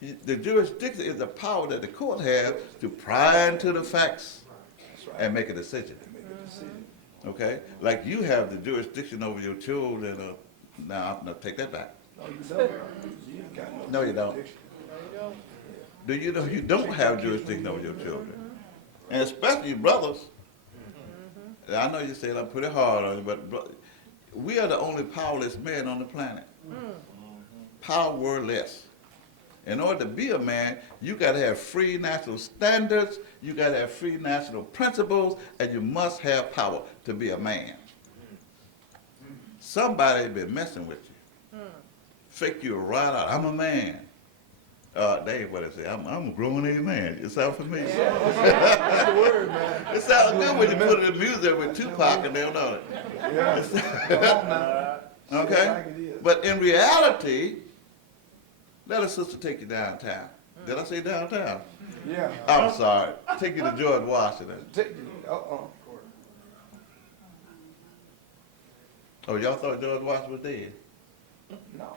The jurisdiction is the power that the court has to pry into the facts and make a decision. Okay? Like you have the jurisdiction over your children. Now, take that back. No, you don't. You ain't got No, you don't. jurisdiction. Do you know you don't have jurisdiction over your children? And especially brothers. I know you said I'm pretty hard on you, but we are the only powerless men on the planet. Powerless. In order to be a man, you got to have free national standards, you got to have free national principles, and you must have power to be a man. Somebody been messing with you. Fake you right out. I'm a man. They ain't what I say. I'm a grown age man. It sound familiar? Yeah. That's the word, man. It sounds good when you put it in music with Tupac and them, don't it? Yeah. Come on now. Okay? Like it is. But in reality, let a sister take you downtown. Did I say downtown? Yeah. I'm sorry. Take you to George Washington. Oh, y'all thought George Washington was dead? No.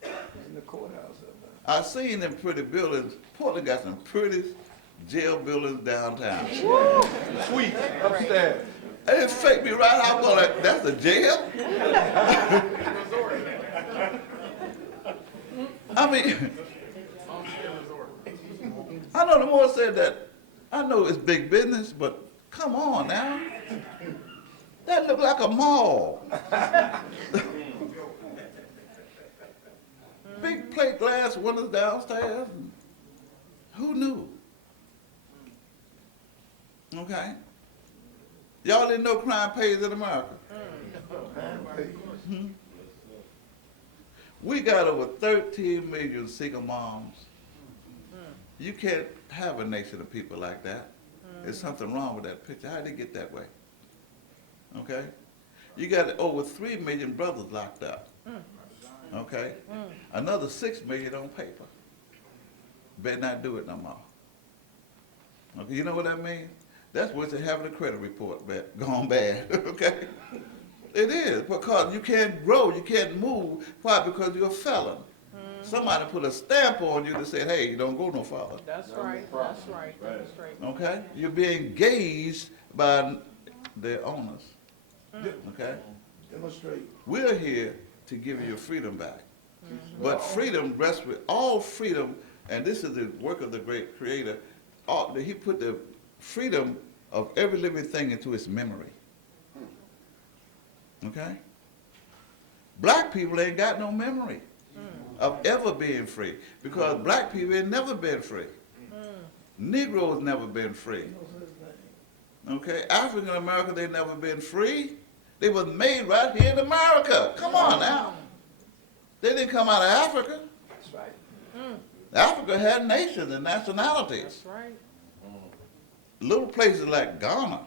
He's in the courthouse up there. I seen them pretty buildings. Portland got some pretty jail buildings downtown. Sweet, upstairs. It faked me right out. I'm going like, that's a jail? I mean, I know the more said that, I know it's big business, but come on now. That look like a mall. Big plate glass windows downstairs. Who knew? Okay. Y'all didn't know crime pays in America. Hmm? We got over 13 million single moms. You can't have a nation of people like that. There's something wrong with that picture. How did it get that way? Okay? You got over 3 million brothers locked up. Okay? Another 6 million on paper. Better not do it no more. Okay, you know what that means? That's what's having a credit report gone bad. Okay? It is, because you can't grow, you can't move. Why? Because you're a felon. Somebody put a stamp on you that said, hey, you don't go no farther. That's right, that's right, that's right. Okay? You're being gauged by their owners. Okay? Demonstrate. We're here to give you your freedom back. But freedom rests with all freedom, and this is the work of the great creator. He put the freedom of every living thing into its memory. Okay? Black people ain't got no memory of ever being free, because black people ain't never been free. Negroes never been free. Okay? African Americans, they never been free. They was made right here in America. Come on now. They didn't come out of Africa. That's right. Africa had nations and nationalities. That's right. Little places like Ghana,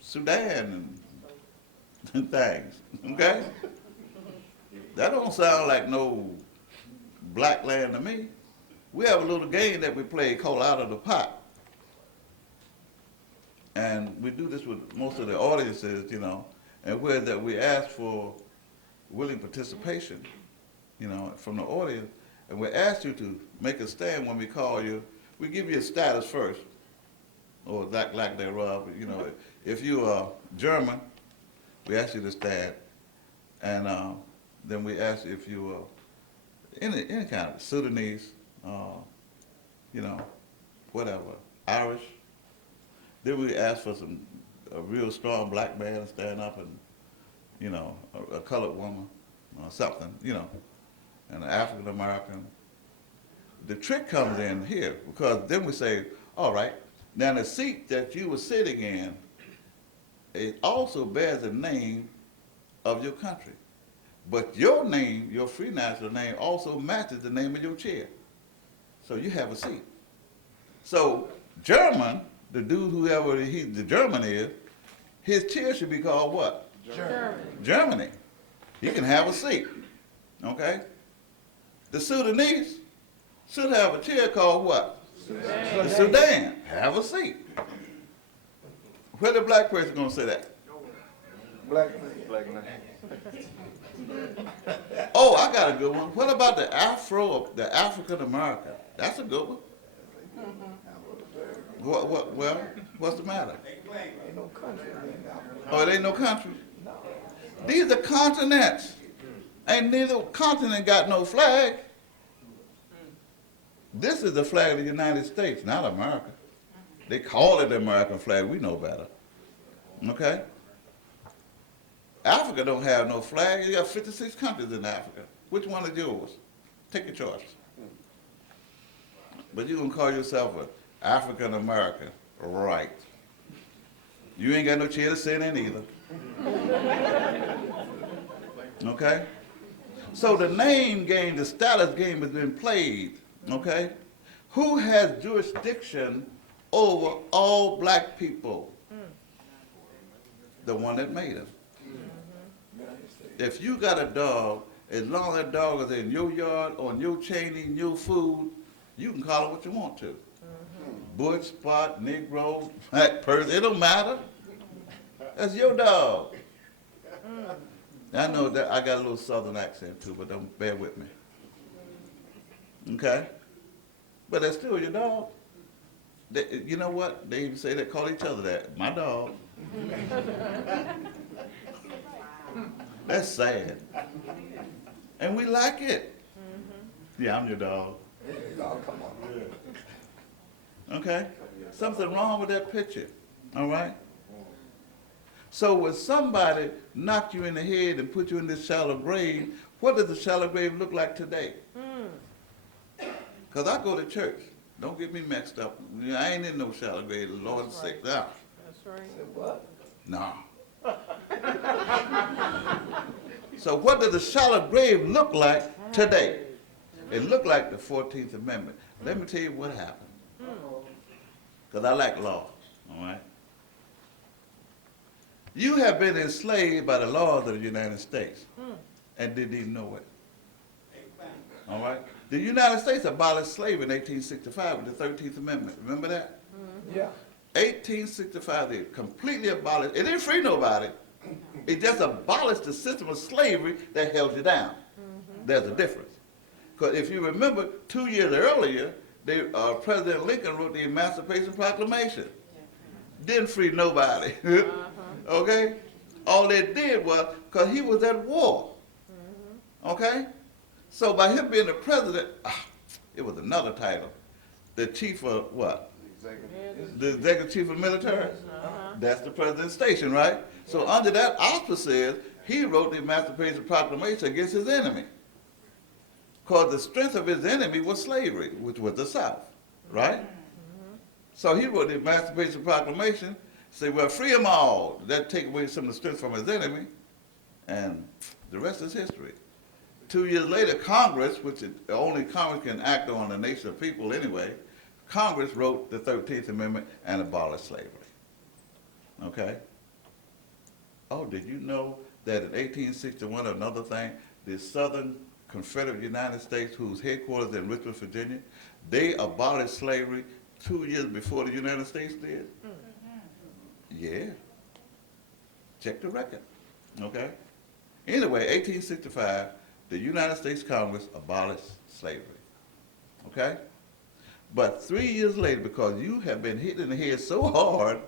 Sudan, and things. Okay? That don't sound like no black land to me. We have a little game that we play called Out of the Pot. And we do this with most of the audiences, you know, and where that we ask for willing participation, you know, from the audience. And we ask you to make a stand when we call you. We give you a status first, or lack thereof. You know, if you are German, we ask you to stand. And then we ask if you are any kind of Sudanese, you know, whatever, Irish. Then we ask for a real strong black man to stand up, and, you know, a colored woman or something, you know, and an African American. The trick comes in here, because then we say, all right, now the seat that you were sitting in, it also bears the name of your country. But your name, your free national name, also matches the name of your chair. So you have a seat. So German, the dude, whoever the German is, his chair should be called what? Germany. Germany. He can have a seat. Okay? The Sudanese should have a chair called what? Sudan. The Sudan. Have a seat. Where the black person gonna sit at? Black man. Black man. Oh, I got a good one. What about the African American? That's a good one. Well, what's the matter? Ain't no country in Africa. Oh, it ain't no country. No. These are continents. Ain't neither continent got no flag. This is the flag of the United States, not America. They call it the American flag. We know better. Okay? Africa don't have no flag. You got 56 countries in Africa. Which one is yours? Take your choice. But you gonna call yourself an African American, right? You ain't got no chair to sit in either. Okay? So the name game, the status game has been played. Okay? Who has jurisdiction over all black people? The one that made them. If you got a dog, as long as that dog is in your yard, on your chain, eating your food, you can call it what you want to. Butch, Spot, Negro, black person, it don't matter. That's your dog. I know that I got a little southern accent too, but don't bear with me. Okay? But that's still your dog. You know what? They even say they call each other that. My dog. That's sad. And we like it. Yeah, I'm your dog. Oh, come on. Okay? Something wrong with that picture. All right? So when somebody knocked you in the head and put you in this shallow grave, what does the shallow grave look like today? Because I go to church. Don't get me mixed up. I ain't in no shallow grave. The Lord's That's right. sick. Nah. That's right. Say what? No. So what does the shallow grave look like today? It looked like the 14th Amendment. Let me tell you what happened. Because I like law, all right? You have been enslaved by the laws of the United States and didn't even know it. All right? The United States abolished slavery in 1865 with the 13th Amendment. Remember that? Yeah. 1865, they completely abolished. It didn't free nobody. It just abolished the system of slavery that held you down. There's a difference. Because if you remember, 2 years earlier, President Lincoln wrote the Emancipation Proclamation. Didn't free nobody. Okay? All they did was, because he was at war. Okay? So by him being the president, it was another title. The chief of what? The executive chief of military. That's the president's station, right? So under that auspices, he wrote the Emancipation Proclamation against his enemy. Because the strength of his enemy was slavery, which was the South, right? So he wrote the Emancipation Proclamation, say, well, free them all. That take away some of the strength from his enemy, and the rest is history. 2 years later, Congress, which is, only Congress can act on the nation of people anyway, Congress wrote the 13th Amendment and abolished slavery. Okay? Oh, did you know that in 1861, another thing, the Southern Confederate United States, whose headquarters in Richmond, Virginia, they abolished slavery 2 years before the United States did? Yeah. Check the record. Okay? Anyway, 1865, the United States Congress abolished slavery. Okay? But 3 years later, because you have been hit in the head so hard,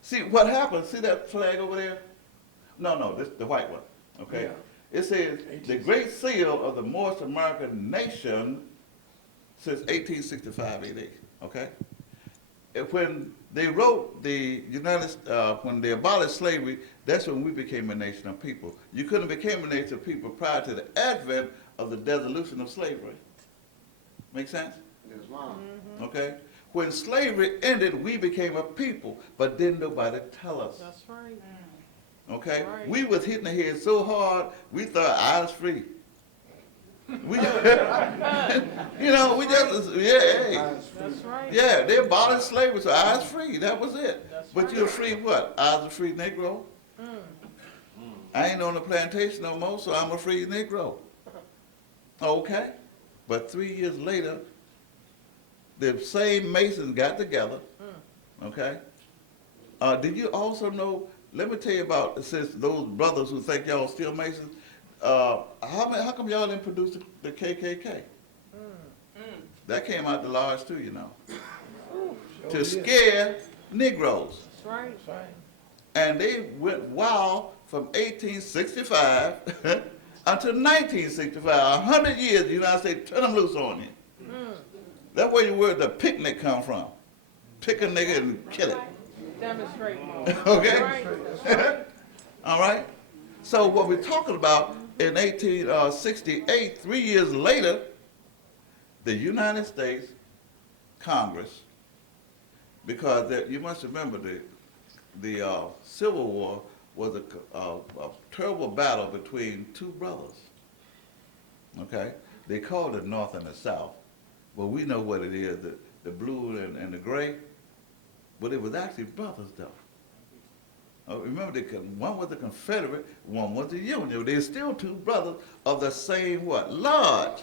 see what happened? See that flag over there? No, this the white one. Okay? Yeah. It says, the great seal of the Moorish American nation since 1865 AD. Okay? When they wrote the when they abolished slavery, that's when we became a nation of people. You couldn't become a nation of people prior to the advent of the dissolution of slavery. Make sense? Yes, ma'am. Okay? When slavery ended, we became a people, but didn't nobody tell us. That's right. Okay? Right. We was hitting the head so hard, we thought I was free. We, you know, we just, yeah, That's right. yeah, they abolished slavery, so I was free. That was it. That's But right. you're free what? I was a free Negro. I ain't on the plantation no more, so I'm a free Negro. Okay? But 3 years later, the same Masons got together. Okay? Did you also know let me tell you about, since those brothers who think y'all still Masons, how come y'all didn't produce the KKK? That came out the lodge too, you know, to scare Negroes. That's right. That's right. And they went wild from 1865 until 1965. 100 years, the United States turn them loose on you. That's where you where the picnic come from. Pick a nigga and kill it. Demonstrate more. Okay? That's right. All right? So what we're talking about in 1868, 3 years later, the United States Congress, because you must remember the Civil War was a terrible battle between two brothers. Okay? They called it North and the South. Well, we know what it is, the blue and the gray. But it was actually brothers, though. Remember, one was the Confederate, one was the Union. They're still two brothers of the same what? Lodge.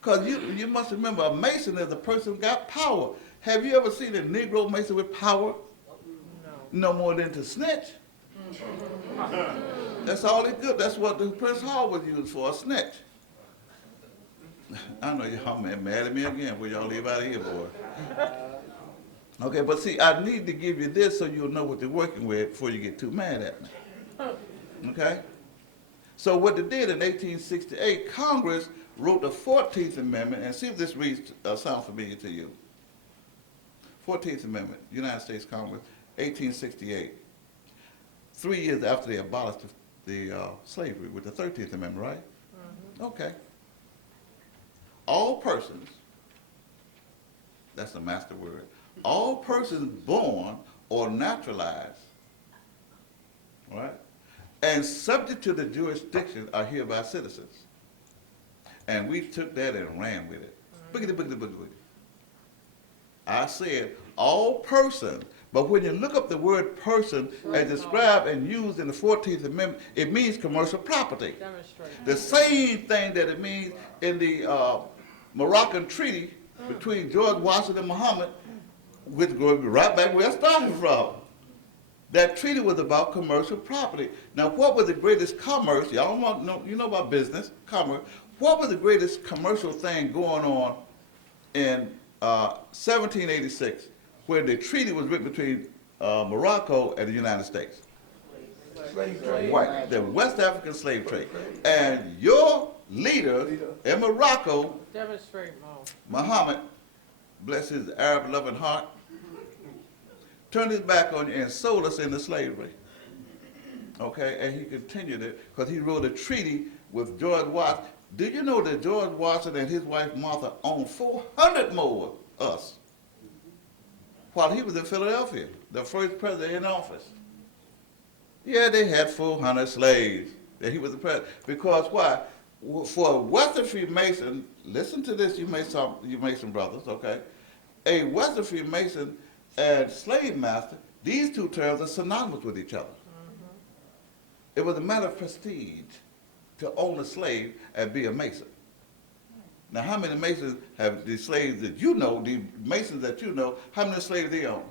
Because you must remember, a Mason is a person who got power. Have you ever seen a Negro Mason with power? No more than to snitch. That's all it good. That's what the Prince Hall was used for, a snitch. I know y'all mad at me again when y'all leave out of here, boy. Okay, but see, I need to give you this so you'll know what you're working with before you get too mad at me. Okay? So what they did in 1868, Congress wrote the 14th Amendment, and see if this sounds familiar to you. 14th Amendment, United States Congress, 1868. 3 years after they abolished the slavery with the 13th Amendment, right? Okay. All persons, that's the master word, all persons born or naturalized, right, and subject to the jurisdiction are hereby citizens. And we took that and ran with it. Boogity, boogity, boogity, boogity. I said all persons, but when you look up the word person as described and used in the 14th Amendment, it means commercial property. Demonstrate. The same thing that it means in the Moroccan Treaty between George Washington and Muhammad, which goes right back where I started from. That treaty was about commercial property. Now, what was the greatest commerce? Y'all know, you know about business, commerce. What was the greatest commercial thing going on in 1786, where the treaty was written between Morocco and the United States? Slave trade. Right, the West African slave trade. And your leader in Morocco, Demonstrate more. Muhammad, bless his Arab-loving heart, turned his back on you and sold us into slavery. Okay, and he continued it because he wrote a treaty with George Washington. Do you know that George Washington and his wife Martha owned 400 more us while he was in Philadelphia, the first president in office? Yeah, they had 400 slaves that he was the president. Because why? For a Western Freemason, listen to this, you Mason brothers, okay? A Western Freemason and slave master, these two terms are synonymous with each other. It was a matter of prestige to own a slave and be a Mason. Now, how many Masons have the slaves that you know, the Masons that you know, how many slaves they own?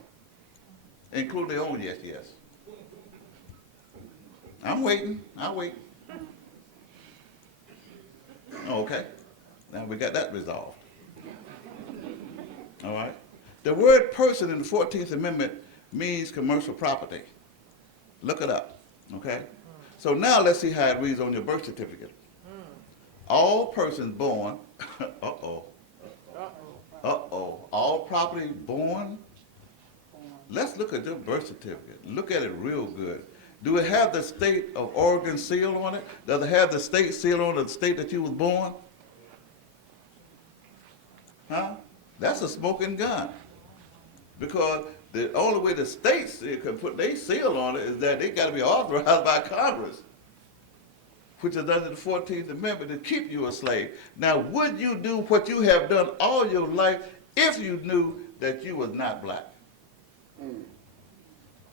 Including their own, yes. I'm waiting, I'll wait. Okay, now we got that resolved. All right. The word person in the 14th Amendment means commercial property. Look it up, okay? So now let's see how it reads on your birth certificate. All persons born, all property born. Let's look at your birth certificate. Look at it real good. Do it have the state of Oregon seal on it? Does it have the state seal on it, the state that you was born? Huh? That's a smoking gun. Because the only way the states can put their seal on it is that they got to be authorized by Congress, which is under the 14th Amendment to keep you a slave. Now, would you do what you have done all your life if you knew that you was not black?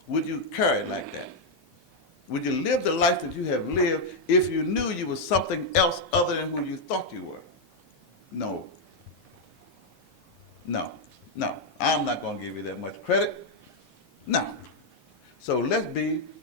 Would you carry it like that? Would you live the life that you have lived if you knew you was something else other than who you thought you were? No. I'm not going to give you that much credit. No. So let's be